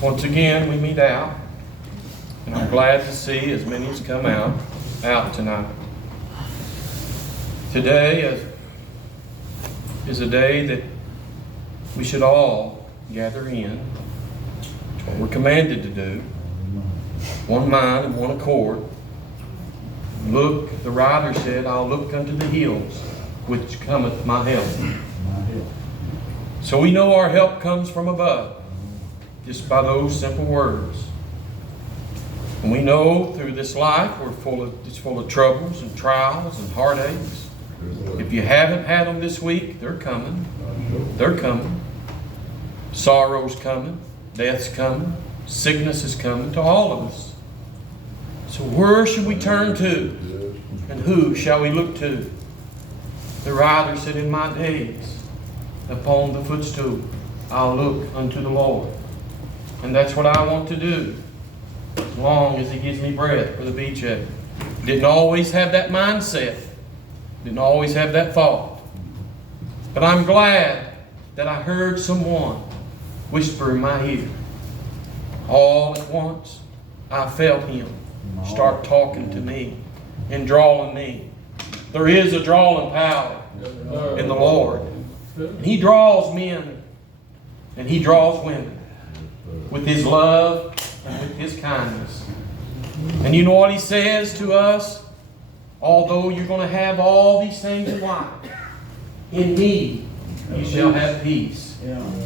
Once again, we meet out, and I'm glad to see as many as come out tonight. Today is a day that we should all gather in. It's what we're commanded to do. One mind and one accord. Look, the writer said, I'll look unto the hills, which cometh my help. So we know our help comes from above, just by those simple words. And we know through this life it's full of troubles and trials and heartaches. If you haven't had them this week, they're coming. They're coming. Sorrow's coming. Death's coming. Sickness is coming to all of us. So where should we turn to? And who shall we look to? The writer said, in my days, upon the footstool, I'll look unto the Lord. And that's what I want to do, as long as He gives me breath for the BJ. Didn't always have that mindset. Didn't always have that thought. But I'm glad that I heard someone whisper in my ear. All at once, I felt Him start talking to me and drawing me. There is a drawing power in the Lord. And He draws men and He draws women with His love and with His kindness. And you know what He says to us? Although you're going to have all these things in life, in me you shall have peace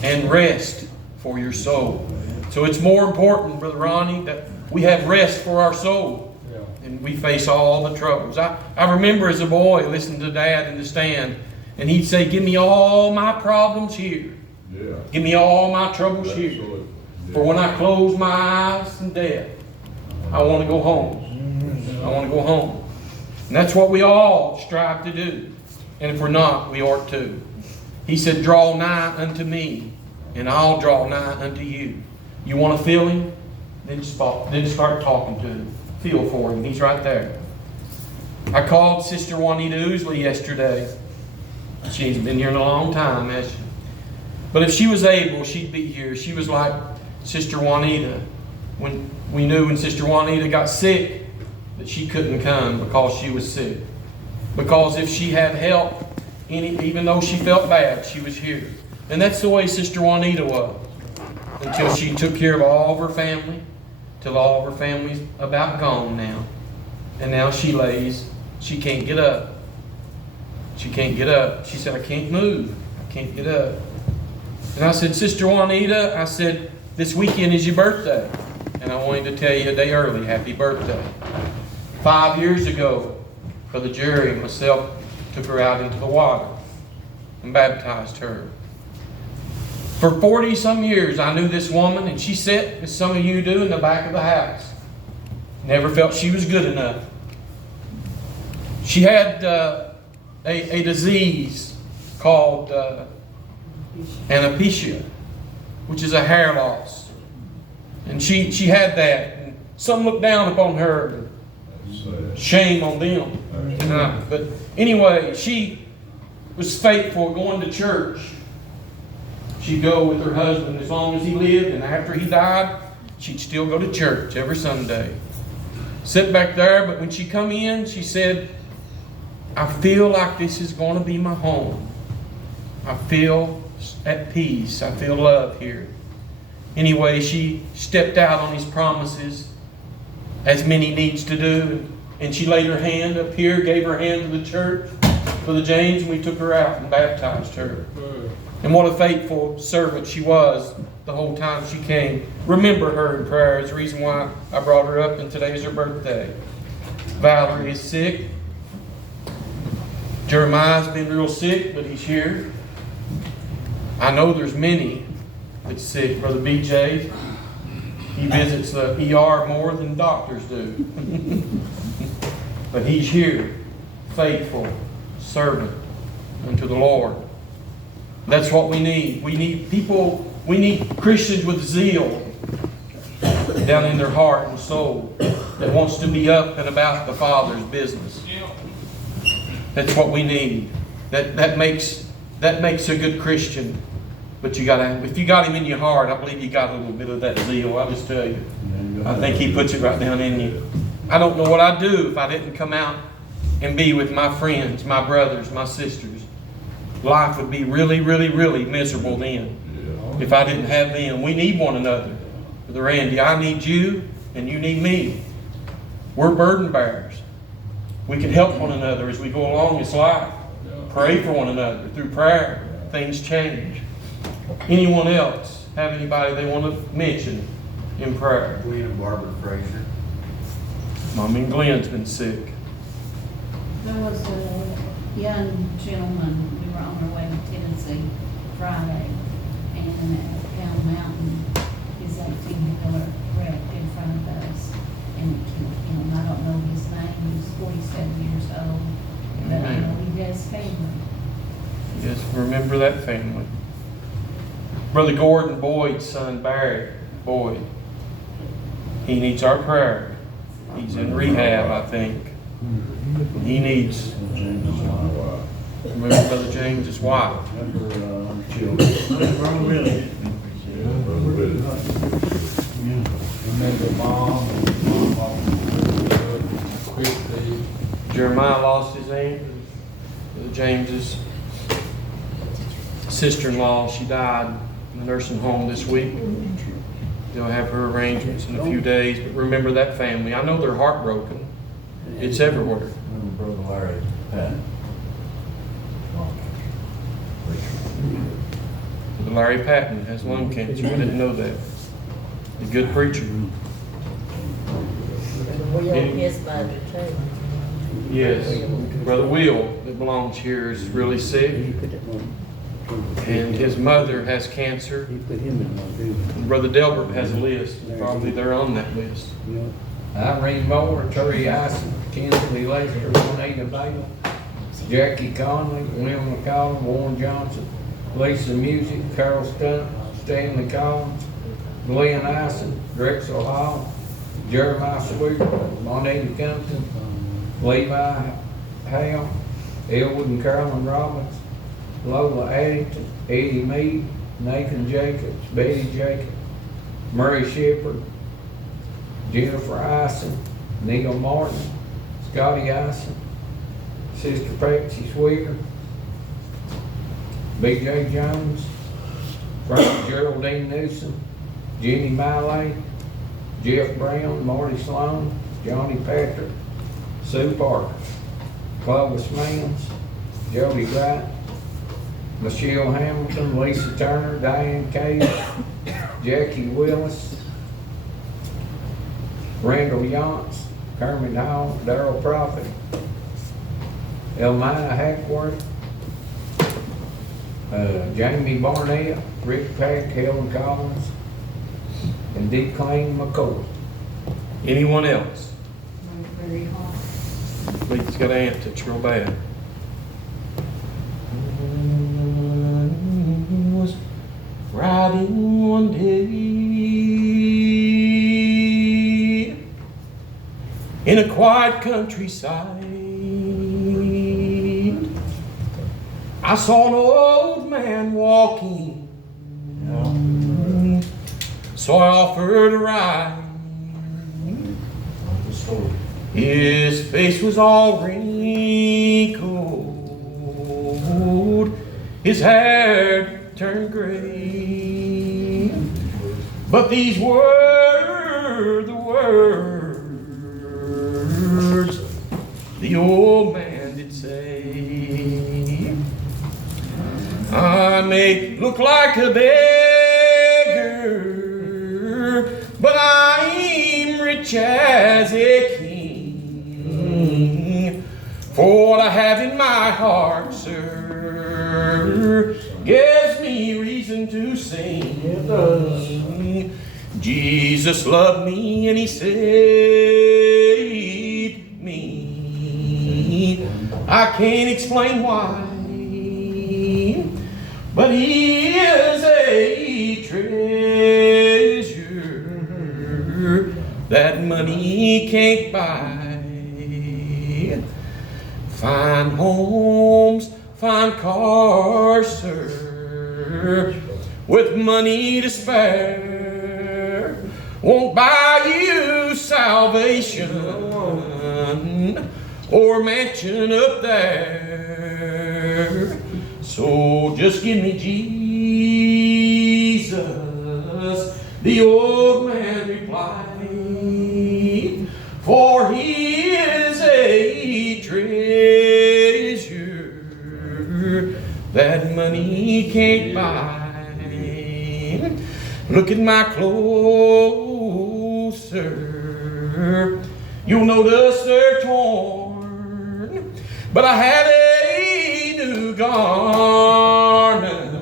and rest for your soul. So it's more important, Brother Ronnie, that we have rest for our soul. And we face all the troubles. I remember as a boy listening to Dad in the stand, and he'd say, give me all my problems here. Give me all my troubles here. For when I close my eyes in death, I want to go home. I want to go home. And that's what we all strive to do. And if we're not, we ought to. He said, draw nigh unto me, and I'll draw nigh unto you. You want to feel Him? Then start talking to Him. Feel for Him. He's right there. I called Sister Juanita Ousley yesterday. She's been here a long time, hasn't she? But if she was able, she'd be here. She was like Sister Juanita. When we knew when Sister Juanita got sick, that she couldn't come because she was sick. Because if she had help, even though she felt bad, she was here. And that's the way Sister Juanita was. Until she took care of all of her family. Till all of her family's about gone now. And now she lays. She can't get up. She can't get up. She said, I can't move. I can't get up. And I said, Sister Juanita, I said, this weekend is your birthday. And I wanted to tell you a day early, happy birthday. 5 years ago, Brother Jerry and myself took her out into the water and baptized her. For 40-some years, I knew this woman, and she sat, as some of you do, in the back of the house. Never felt she was good enough. She had a disease called alopecia, which is a hair loss. And she had that. And some looked down upon her. Shame on them. But anyway, she was faithful going to church. She'd go with her husband as long as he lived, and after he died, she'd still go to church every Sunday. Sit back there, but when she come in, she said, I feel like this is going to be my home. I feel at peace. I feel love here. Anyway, she stepped out on His promises, as many needs to do, and she laid her hand up here, gave her hand to the church, for the James, and we took her out and baptized her. And what a faithful servant she was the whole time she came. Remember her in prayer. Is the reason why I brought her up, and today is her birthday. Valerie is sick. Jeremiah's been real sick, but he's here. I know there's many that's sick. Brother BJ, he visits the ER more than doctors do. But he's here, faithful servant unto the Lord. That's what we need. We need people, we need Christians with zeal down in their heart and soul that wants to be up and about the Father's business. That's what we need. That makes a good Christian. But if you got him in your heart, I believe you got a little bit of that zeal. I'll just tell you. I think he puts it right down in you. I don't know what I'd do if I didn't come out and be with my friends, my brothers, my sisters. Life would be really, really, really miserable then if I didn't have them. We need one another. Brother Randy, I need you and you need me. We're burden bearers. We can help one another as we go along this life. Pray for one another. Through prayer, things change. Anyone else have anybody they want to mention in prayer? Glenn and Barbara Fraser. Mom and Glenn's been sick. There was a young gentleman, we were on our way to Tennessee Friday, and at Elm Mountain, his 18-wheeler wrecked in front of us, and it killed him. I don't know his name, he's 47 years old, but I know he has family. Yes, remember that family. Brother Gordon Boyd's son, Barry Boyd. He needs our prayer. He's in rehab, I think. He needs. Remember Brother James's wife. Jeremiah lost his aunt. Brother James's sister-in-law, she died in the nursing home this week. They'll have her arrangements in a few days, but remember that family. I know they're heartbroken. It's everywhere. Brother Larry Patton. Brother Larry Patton has lung cancer. I didn't know that. A good preacher. We on his mother too. Yes. Brother Will, that belongs here, is really sick. And his mother has cancer. And Brother Delbert has a list. Probably they're on that list. Irene Moore, Terry Ison, Kinsley Lester, Juanita Bale, Jackie Conley, Wilma McCollum, Warren Johnson, Lisa Music, Carol Stunt, Stanley Collins, Glenn Ison, Drexel Hall, Jeremiah Sweet, Moneta Compton, Levi Hale, Elwood and Carolyn Robbins, Lola Addington, Eddie Meade, Nathan Jacobs, Betty Jacobs, Murray Shepherd, Jennifer Ison, Neil Martin, Scotty Ison, Sister Patsy Swigger, B.J. Jones, Frank Geraldine Newsom, Jenny Miley, Jeff Brown, Marty Sloan, Johnny Patrick, Sue Parker, Clovis Mans, Jody Wright, Michelle Hamilton, Lisa Turner, Diane Cage, Jackie Willis, Randall Yance, Kermit Hall, Darrell Prophet, Elmira Hackworth, Jamie Barnett, Rick Pack, Helen Collins, and Declan McCoy. Anyone else? Very hard. He's got an aunt that's real bad. Was riding one day in a quiet countryside. I saw an old man walking, so I offered a ride. His face was all wrinkled, his hair turned gray, but these were the words the old man did say. I may look like a beggar, but I'm rich as a king. For what I have in my heart, sir, gives me reason to sing. Jesus loved me and he saved me. I can't explain why, but he is a treasure that money can't buy. Fine homes, fine cars, sir, with money to spare won't buy you salvation or a mansion up there. So just give me Jesus, the old man replied, for he is a treasure that money can't buy. Look at my clothes, sir. You'll notice they're torn, but I have a new garment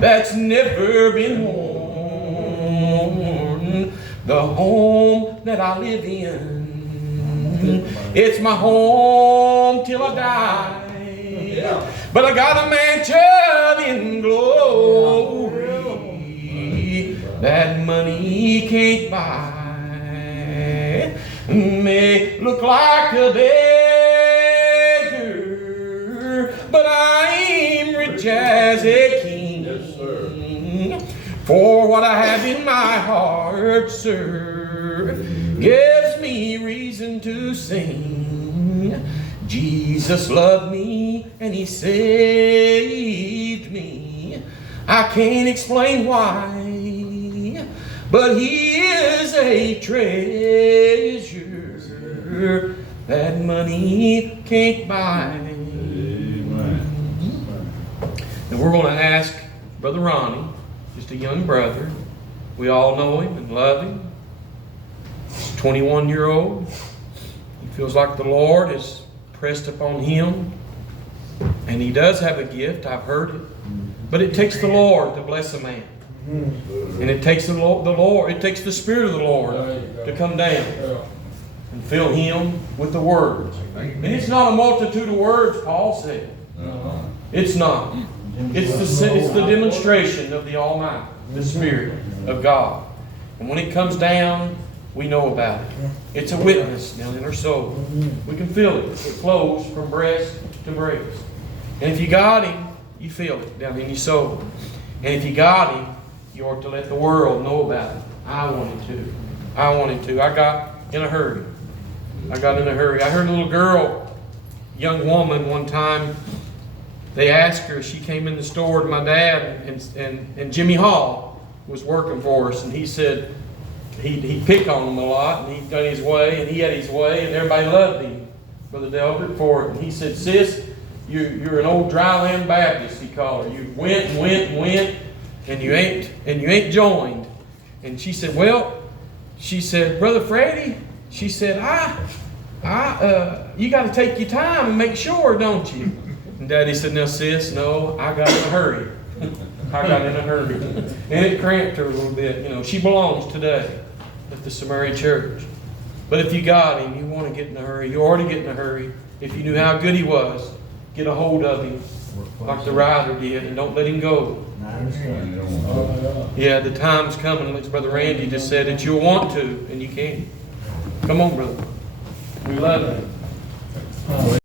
that's never been worn. The home that I live in, it's my home till I die. But I got a mansion in glory that money can't buy. May look like a beggar, but I'm rich as a king. Yes, sir. For what I have in my heart, sir, gives me reason to sing. Jesus loved me and he saved me. I can't explain why, but he is a treasure that money can't buy. Amen. And we're going to ask Brother Ronnie, just a young brother. We all know him and love him. He's a 21-year-old. He feels like the Lord has pressed upon him. And he does have a gift, I've heard it. But it takes the Lord to bless a man. And it takes the Lord, it takes the Spirit of the Lord to come down and fill him with the words. And it's not a multitude of words, Paul said. It's not. It's the demonstration of the Almighty, the Spirit of God. And when it comes down, we know about it. It's a witness down in our soul. We can feel it. It flows from breast to breast. And if you got Him, you feel it down in your soul. And if you got Him, you ought to let the world know about it. I wanted to. I got in a hurry. I heard a little girl, young woman, one time, they asked her, she came in the store to my dad, and Jimmy Hall was working for us, and he said he'd pick on them a lot, and he'd done his way, and he had his way, and everybody loved him, Brother Delbert, for it. And he said, sis, you're an old dryland Baptist, he called her. You went, and you ain't joined. And she said, Brother Freddie, she said, you got to take your time and make sure, don't you? And Daddy said, now sis, no, I got in a hurry. And it cramped her a little bit. You know, she belongs today at the Samaria Church. But if you got Him, you want to get in a hurry. You already get in a hurry. If you knew how good He was, get a hold of Him like the writer did, and don't let Him go. Yeah, the time's coming, like Brother Randy just said, that you'll want to, and you can. Come on, brother. We love you.